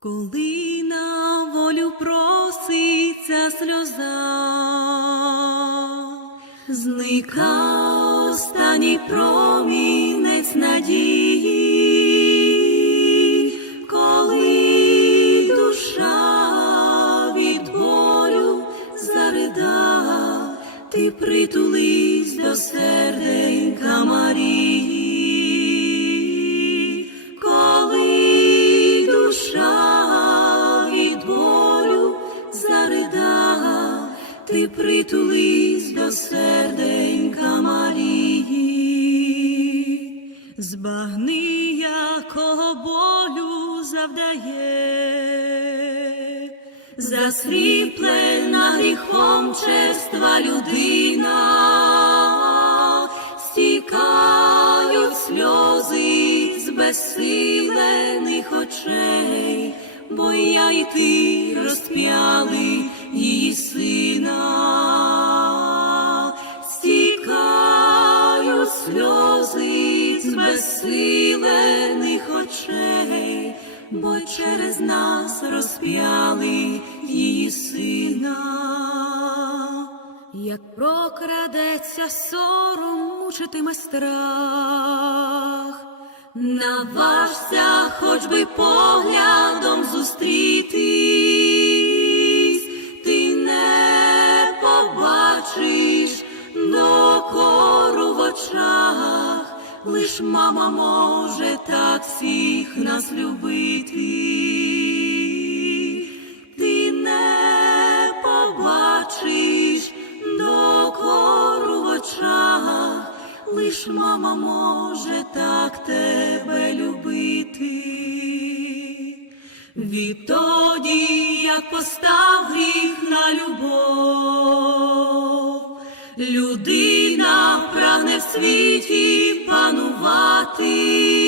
Коли на волю проситься сльоза, зникає останній промінець надії, коли душа від болю зарида, ти притулись до серденька Марії, ти притулись до серденька Марії, збагни, якого болю завдає, засліплена гріхом черства людина, стікають сльози з безсилених очей, бо я й ти розп'яли її сина, бо через нас розп'яли її сина. Як прокрадеться сором, мучитиме страх, наважся хоч би поглядом зустрітись, ти не побачиш докору в лиш мама може всіх нас любити, ти не побачиш докору в очах, лиш мама може так тебе любити. Відтоді, як постав гріх на любов, людина прагне в світі панувати